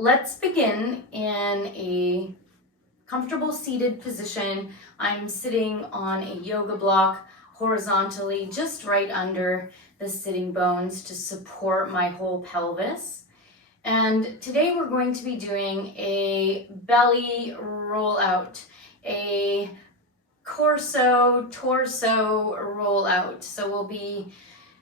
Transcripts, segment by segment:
Let's begin in a comfortable seated position. I'm sitting on a yoga block horizontally, just right under the sitting bones to support my whole pelvis. And today we're going to be doing a belly rollout, a torso rollout. So we'll be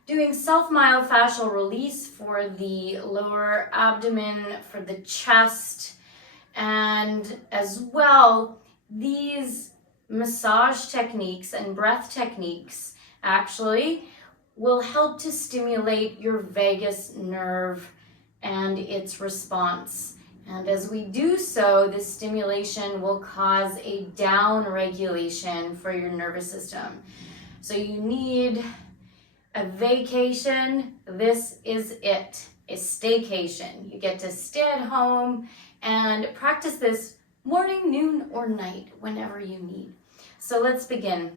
doing self-myofascial release for the lower abdomen, for the chest, and as well, these massage techniques and breath techniques actually will help to stimulate your vagus nerve and its response. And as we do so, this stimulation will cause a down regulation for your nervous system. So you need a vacation. This is it, a staycation. You get to stay at home and practice this morning, noon, or night, whenever you need. So let's begin.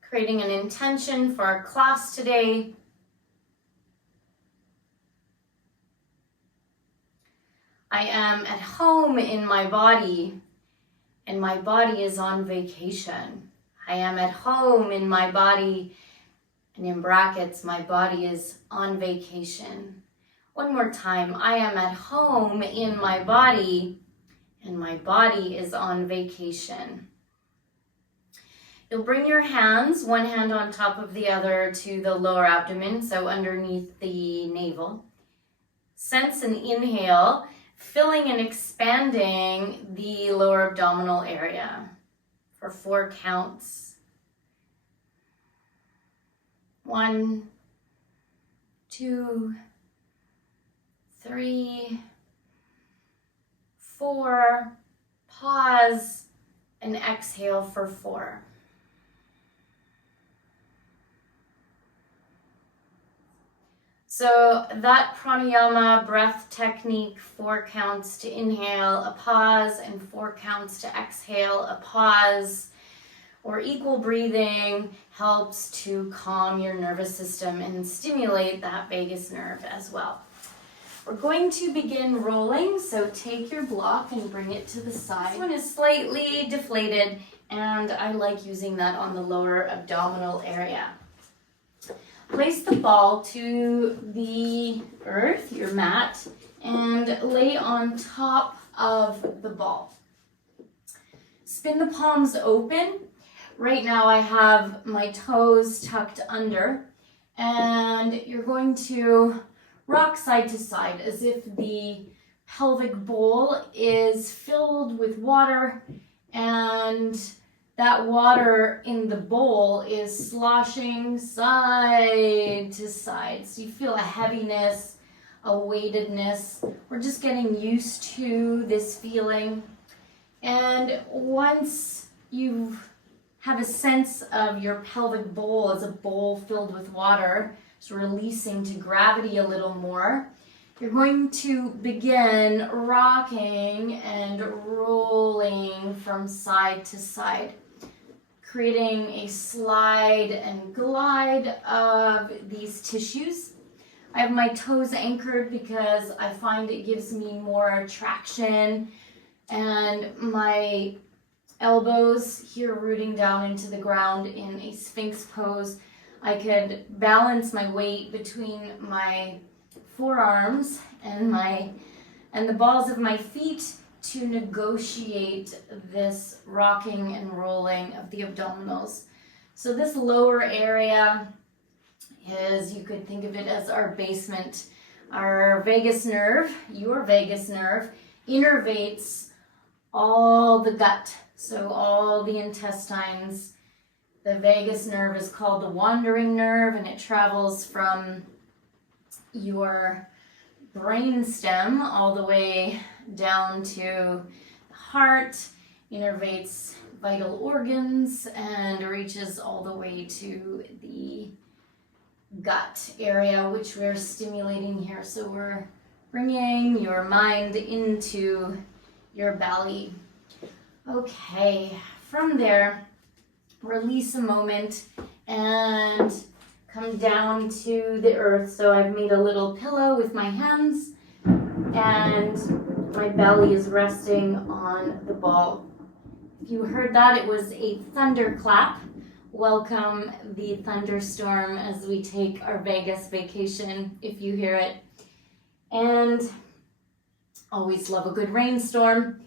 Creating an intention for our class today. I am at home in my body, and my body is on vacation. I am at home in my body, and in brackets, my body is on vacation. One more time, I am at home in my body, and my body is on vacation. You'll bring your hands, one hand on top of the other, to the lower abdomen, so underneath the navel. Sense an inhale, filling and expanding the lower abdominal area for 4 counts. 1, 2, 3, 4. Pause and exhale for 4. So that pranayama breath technique, 4 counts to inhale, a pause, and 4 counts to exhale, a pause, or equal breathing helps to calm your nervous system and stimulate that vagus nerve as well. We're going to begin rolling, so take your block and bring it to the side. This one is slightly deflated, and I like using that on the lower abdominal area. Place the ball to the earth, your mat, and lay on top of the ball. Spin the palms open. Right now I have my toes tucked under, and you're going to rock side to side as if the pelvic bowl is filled with water and that water in the bowl is sloshing side to side. So you feel a heaviness, a weightedness. We're just getting used to this feeling. And once you have a sense of your pelvic bowl as a bowl filled with water, so releasing to gravity a little more, you're going to begin rocking and rolling from side to side, creating a slide and glide of these tissues. I have my toes anchored because I find it gives me more traction, and my elbows here rooting down into the ground in a sphinx pose. I could balance my weight between my forearms and the balls of my feet to negotiate this rocking and rolling of the abdominals. So this lower area is, you could think of it as our basement. Our vagus nerve, your vagus nerve, innervates all the gut, so all the intestines. The vagus nerve is called the wandering nerve, and it travels from your brain stem all the way down to the heart, innervates vital organs, and reaches all the way to the gut area, which we're stimulating here. So we're bringing your mind into your belly. Okay, from there, release a moment and come down to the earth. So I've made a little pillow with my hands, and My belly is resting on the ball. If you heard that, it was a thunderclap. Welcome the thunderstorm as we take our Vegas vacation, if you hear it. And always love a good rainstorm.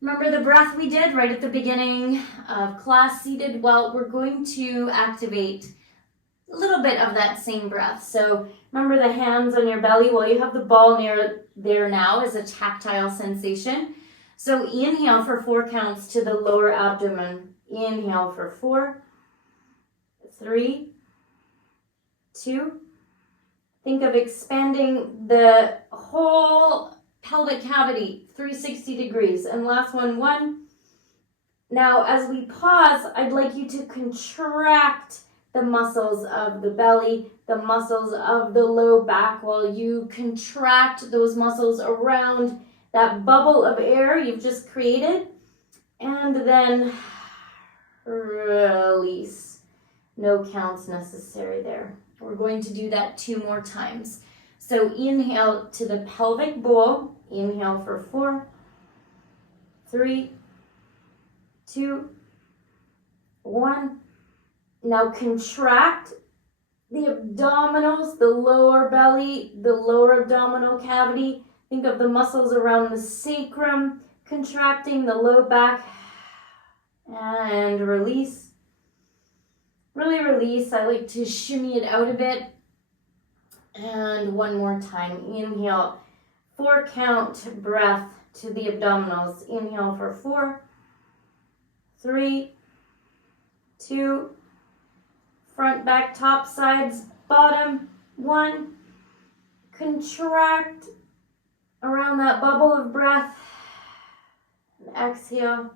Remember the breath we did right at the beginning of class seated? Well, we're going to activate a little bit of that same breath. So remember the hands on your belly. Well, you have the ball near there now as a tactile sensation. So inhale for 4 counts to the lower abdomen. Inhale for 4, 3, 2. Think of expanding the whole pelvic cavity 360 degrees. And last one, 1. Now, as we pause, I'd like you to contract the muscles of the belly, the muscles of the low back, while you contract those muscles around that bubble of air you've just created. And then release. No counts necessary there. We're going to do that 2 more times. So inhale to the pelvic bowl. Inhale for 4, 3, 2, 1. Now contract the abdominals, the lower belly, the lower abdominal cavity. Think of the muscles around the sacrum, contracting the low back. And release. Really release. I like to shimmy it out a bit. And 1 more time. Inhale. 4 count breath to the abdominals. Inhale for 4, 3, 2, front, back, top, sides, bottom, 1. Contract around that bubble of breath. And exhale.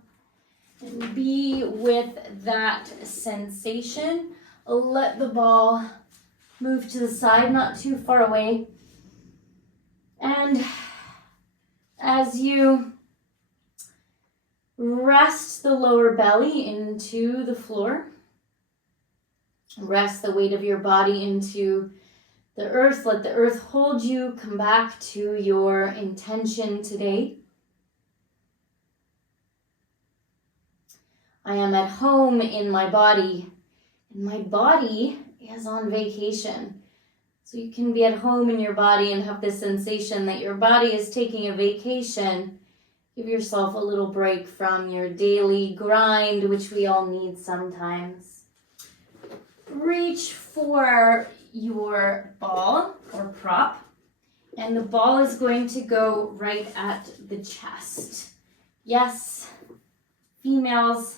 And be with that sensation. Let the ball move to the side, not too far away. And as you rest the lower belly into the floor, rest the weight of your body into the earth. Let the earth hold you. Come back to your intention today. I am at home in my body, and my body is on vacation. So you can be at home in your body and have the sensation that your body is taking a vacation. Give yourself a little break from your daily grind, which we all need sometimes. Reach for your ball or prop, and the ball is going to go right at the chest. Yes, females,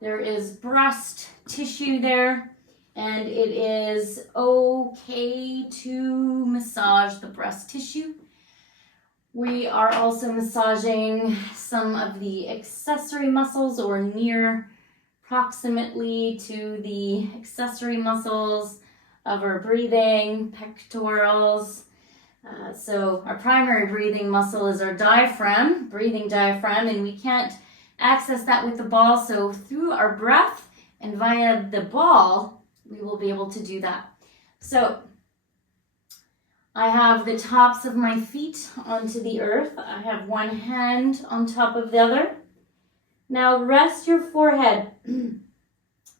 there is breast tissue there, and it is okay to massage the breast tissue. We are also massaging some of the accessory muscles, or near proximately to the accessory muscles of our breathing, pectorals. So our primary breathing muscle is our diaphragm, breathing diaphragm, and we can't access that with the ball. So through our breath and via the ball, we will be able to do that. So I have the tops of my feet onto the earth. I have one hand on top of the other. Now rest your forehead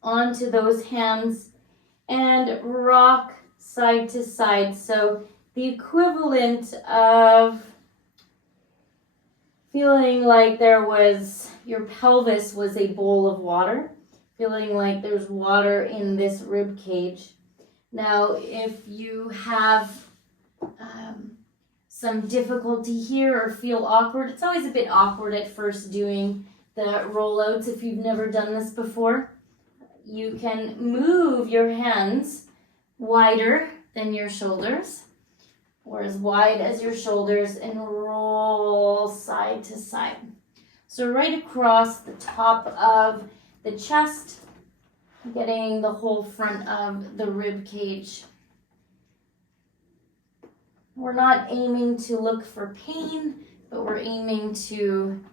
onto those hands and rock side to side. So the equivalent of feeling like your pelvis was a bowl of water, feeling like there's water in this rib cage. Now, if you have some difficulty here or feel awkward, it's always a bit awkward at first doing the rollouts if you've never done this before. You can move your hands wider than your shoulders, or as wide as your shoulders, and roll side to side. So right across the top of the chest, getting the whole front of the rib cage. We're not aiming to look for pain, but we're aiming to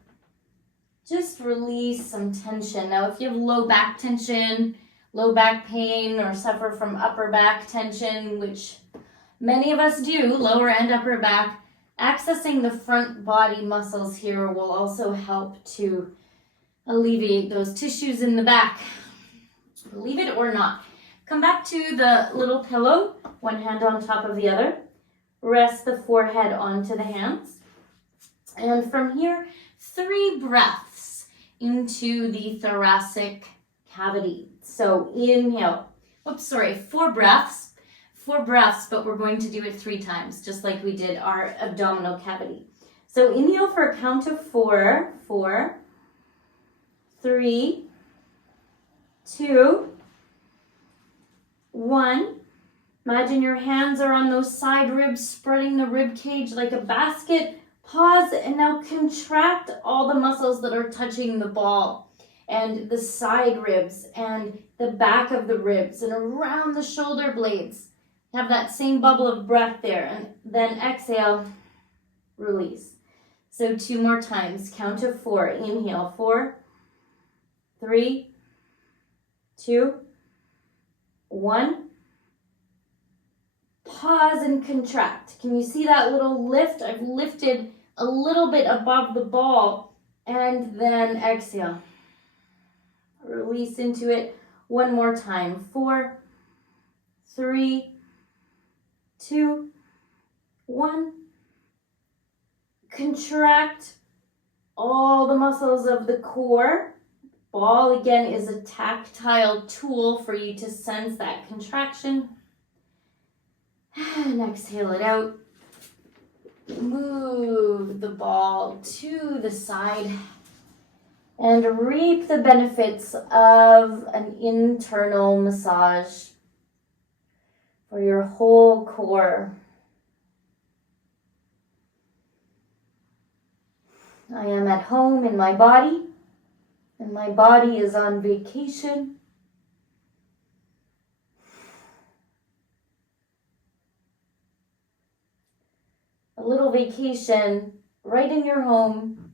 just release some tension. Now, if you have low back tension, low back pain, or suffer from upper back tension, which many of us do, lower and upper back, Accessing the front body muscles here will also help to alleviate those tissues in the back. Believe it or not. Come back to the little pillow, one hand on top of the other. Rest the forehead onto the hands. And from here, 3 breaths into the thoracic cavity. So inhale. 4 breaths. 4 breaths, but we're going to do it 3 times, just like we did our abdominal cavity. So inhale for a count of 4. 4, 3, 2, 1. Imagine your hands are on those side ribs, spreading the rib cage like a basket. Pause and now contract all the muscles that are touching the ball and the side ribs and the back of the ribs and around the shoulder blades. Have that same bubble of breath there, and then exhale, release. So 2 more times, count of 4. Inhale, 4, 3, 2, 1. Pause and contract. Can you see that little lift? I've lifted a little bit above the ball, and then exhale. Release into it 1 more time. 4, 3, 2, 1. Contract all the muscles of the core. Ball, again, is a tactile tool for you to sense that contraction. And exhale it out. Move the ball to the side and reap the benefits of an internal massage for your whole core. I am at home in my body, and my body is on vacation. A little vacation right in your home,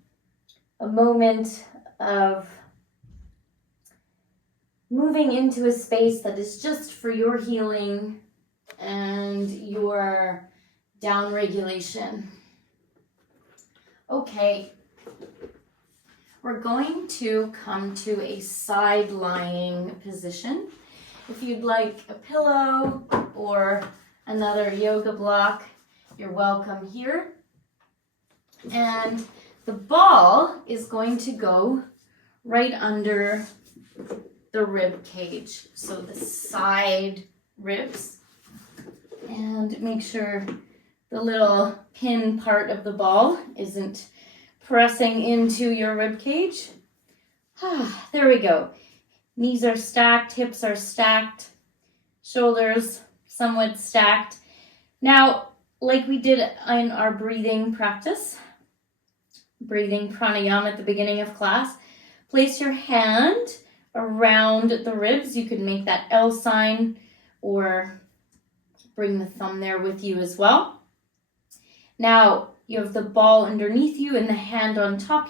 a moment of moving into a space that is just for your healing and your down regulation. Okay, we're going to come to a side lying position. If you'd like a pillow or another yoga block, you're welcome here. And the ball is going to go right under the rib cage, so the side ribs. And make sure the little pin part of the ball isn't pressing into your rib cage. There we go. Knees are stacked, hips are stacked, shoulders somewhat stacked. Now, like we did in our breathing practice, breathing pranayama at the beginning of class, place your hand around the ribs. You could make that L sign or bring the thumb there with you as well. Now you have the ball underneath you and the hand on top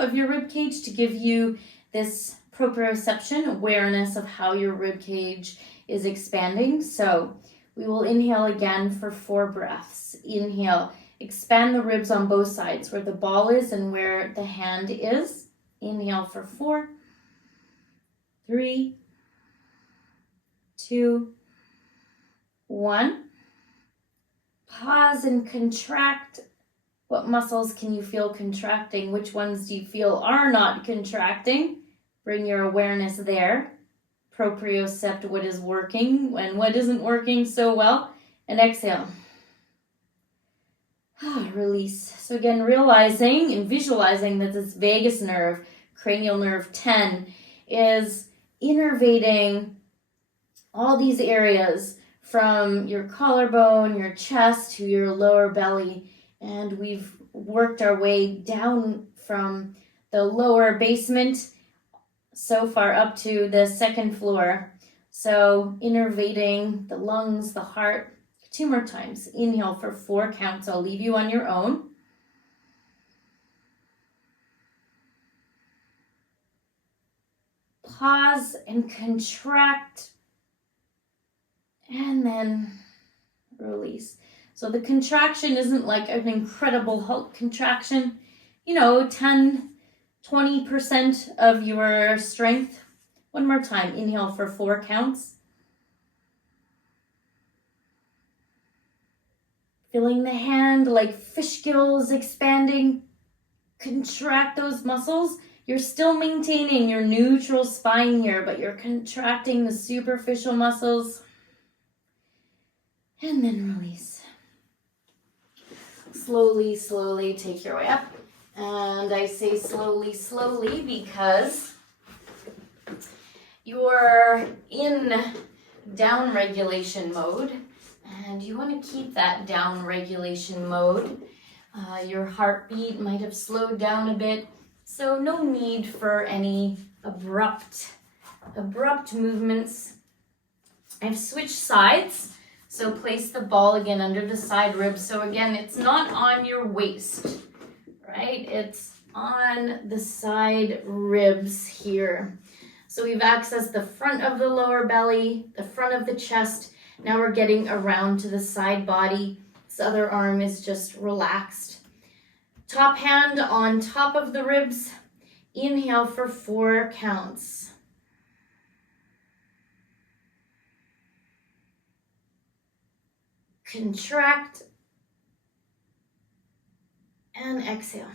of your rib cage to give you this proprioception, awareness of how your rib cage is expanding. So we will inhale again for 4 breaths. Inhale, expand the ribs on both sides where the ball is and where the hand is. Inhale for 4, 3, 2, 1. Pause and contract. What muscles can you feel contracting? Which ones do you feel are not contracting? Bring your awareness there. Propriocept what is working and what isn't working so well. And exhale. Release. So again, realizing and visualizing that this vagus nerve, cranial nerve 10, is innervating all these areas from your collarbone, your chest, to your lower belly. And we've worked our way down from the lower basement so far up to the 2nd floor. So innervating the lungs, the heart. 2 more times. Inhale for 4 counts. I'll leave you on your own. Pause and contract. And then release. So the contraction isn't like an incredible Hulk contraction, you know, 10, 20% of your strength. One more time, inhale for 4 counts. Feeling the hand like fish gills expanding. Contract those muscles. You're still maintaining your neutral spine here, but you're contracting the superficial muscles. And then release. Slowly, slowly take your way up. And I say slowly, slowly because you're in down regulation mode. And you want to keep that down regulation mode. Your heartbeat might have slowed down a bit. So no need for any abrupt movements. I've switched sides. So place the ball again under the side ribs. So again, it's not on your waist, right? It's on the side ribs here. So we've accessed the front of the lower belly, the front of the chest. Now we're getting around to the side body. This other arm is just relaxed. Top hand on top of the ribs. Inhale for 4 counts. Contract and exhale.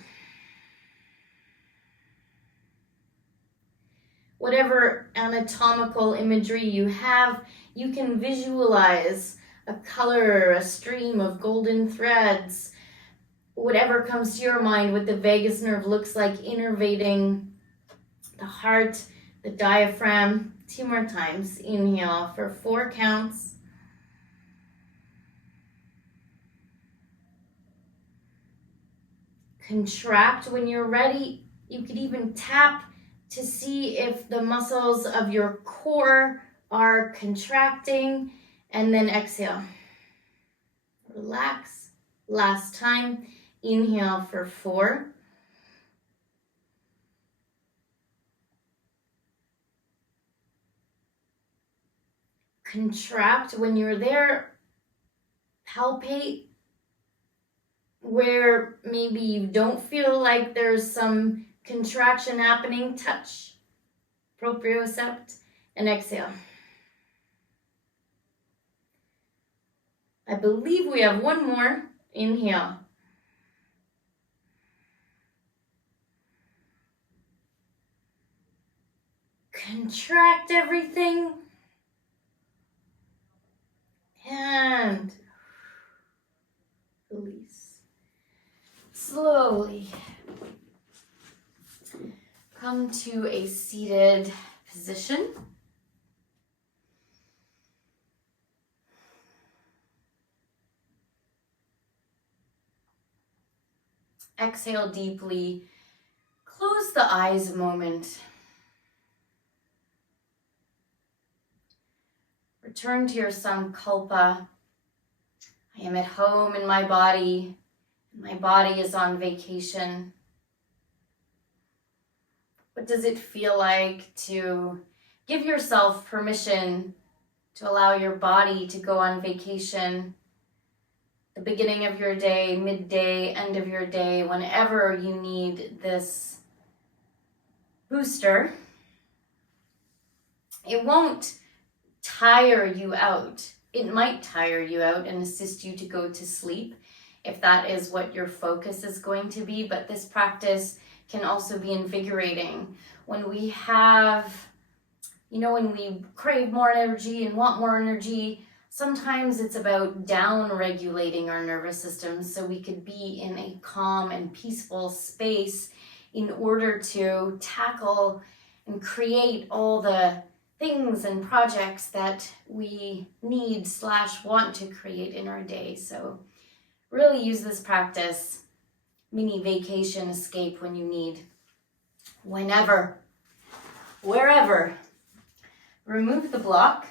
Whatever anatomical imagery you have, you can visualize a color, a stream of golden threads, whatever comes to your mind, what the vagus nerve looks like, innervating the heart, the diaphragm. 2 more times. Inhale for 4 counts. Contract when you're ready. You could even tap to see if the muscles of your core are contracting, and then exhale. Relax. Last time. Inhale for 4. Contract when you're there. Palpate where maybe you don't feel like there's some contraction happening. Touch, propriocept, and exhale. I believe we have one more. Inhale. Contract everything. And release. Slowly come to a seated position. Exhale deeply. Close the eyes a moment. Return to your sankalpa. I am at home in my body. My body is on vacation. What does it feel like to give yourself permission to allow your body to go on vacation? The beginning of your day, midday, end of your day, whenever you need this booster. It won't tire you out. It might tire you out and assist you to go to sleep if that is what your focus is going to be, but this practice can also be invigorating. When we have, when we crave more energy and want more energy, sometimes it's about down-regulating our nervous system so we could be in a calm and peaceful space in order to tackle and create all the things and projects that we need/want to create in our day. So really use this practice, mini vacation escape when you need, whenever, wherever. Remove the block.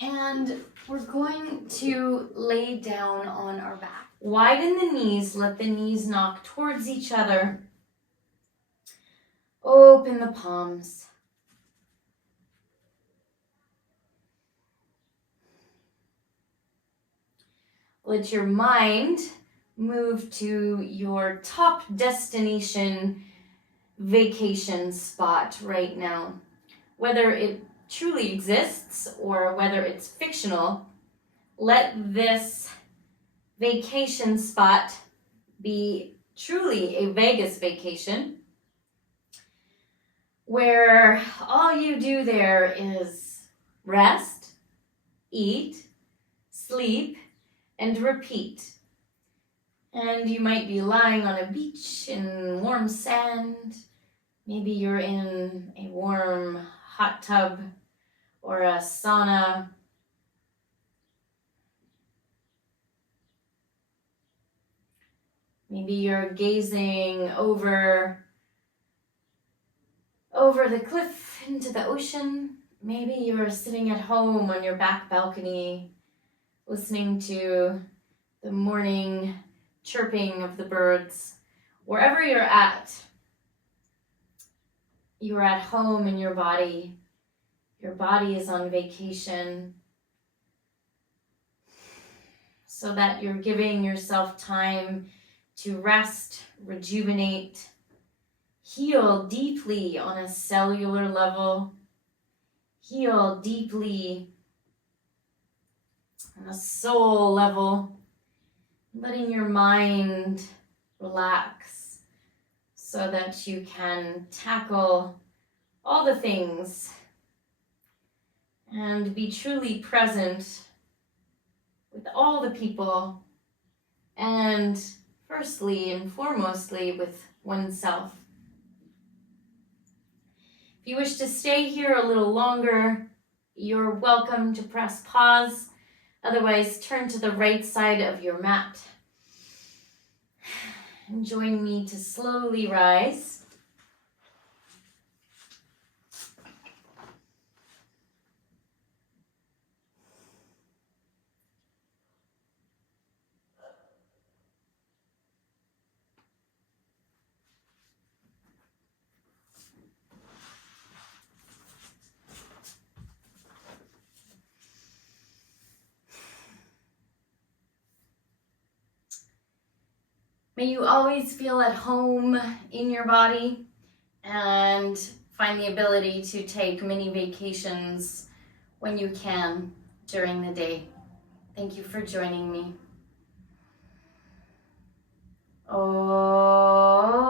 And we're going to lay down on our back. Widen the knees, let the knees knock towards each other. Open the palms. Let your mind move to your top destination vacation spot right now. Whether it truly exists or whether it's fictional, let this vacation spot be truly a Vegas vacation, where all you do there is rest, eat, sleep, and repeat. And you might be lying on a beach in warm sand. Maybe you're in a warm hot tub or a sauna. Maybe you're gazing over the cliff into the ocean. Maybe you're sitting at home on your back balcony, listening to the morning chirping of the birds. Wherever you're at home in your body. Your body is on vacation, so that you're giving yourself time to rest, rejuvenate, heal deeply on a cellular level, heal deeply on a soul level, letting your mind relax so that you can tackle all the things and be truly present with all the people, and firstly and foremostly with oneself. If you wish to stay here a little longer, you're welcome to press pause. Otherwise, turn to the right side of your mat and join me to slowly rise. May you always feel at home in your body and find the ability to take mini vacations when you can during the day. Thank you for joining me. Oh.